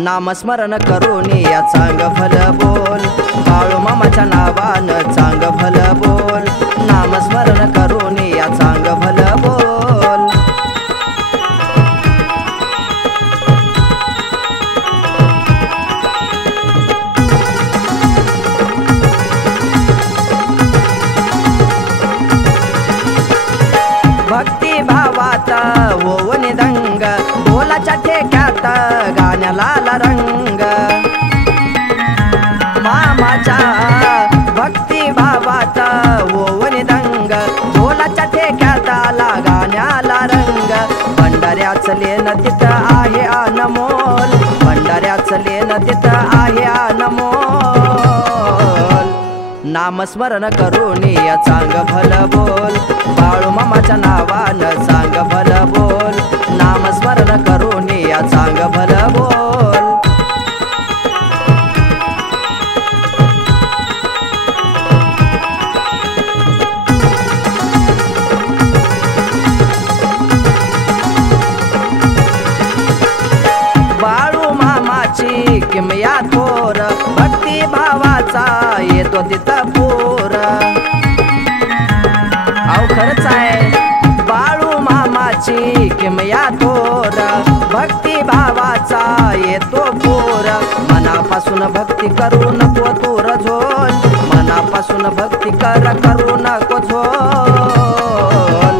नामस्मरण करून या चांग भल बोल, बाळू मामाच्या नावानं चांग भल बोल, नामस्मरण करून या चांग भल बोल। भक्ती भावात ओवनी दंग, ढोलाच्या ठेक्यात गाण्याला रंग। मामाच्या भक्ती भावात ओवनी दंग, ढोलाच्या ठेक्यात आला गाण्याला रंग। भंडाऱ्याच लेन तिथं आहे अनमोल, भंडाऱ्याच लेन तिथं आहे अनमोल। नामस्मरण करून या चांग भल बोल, बाळू मामाच्या नावानं चांग भल बोल, नामस्मरण करून या चांग भल बोल। बाळू मामाची किमया थोर, भक्ती भावाचा येतो तिथं पूर। अहो खरंच आहे बाळू मामाची किमया थोर, भक्ती भावाचा येतो पूर। मनापासून भक्ती करू नको तूर झोल, मनापासून भक्ती करू नको झोल।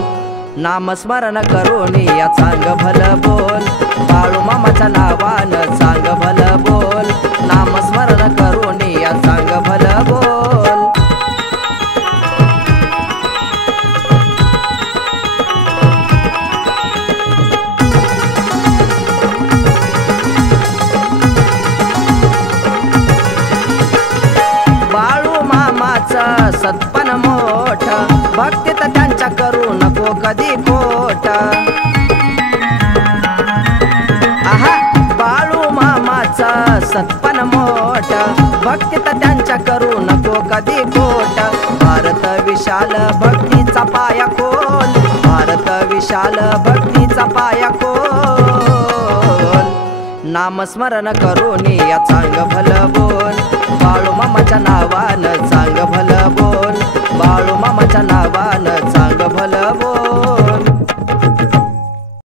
नामस्मरण करून या चांग भल बोल, बाळू मामाच्या नावानं चांग भल बोल, नामस्मरण करून या चांग भल बोल। बाळू मामाचं सत्पन मोठ, भक्तीत त्यांच्या करू नको कधी खोट। आहा बाळू मामाचं सत्पन मोठ, भक्तीत त्यांच्या करू नको कधी खोट। भारत विशाल भक्तीचा पाया खोल, भारत विशाल भक्तीचा पाया खोल। नामस्मरण करून या चांग भल बोल,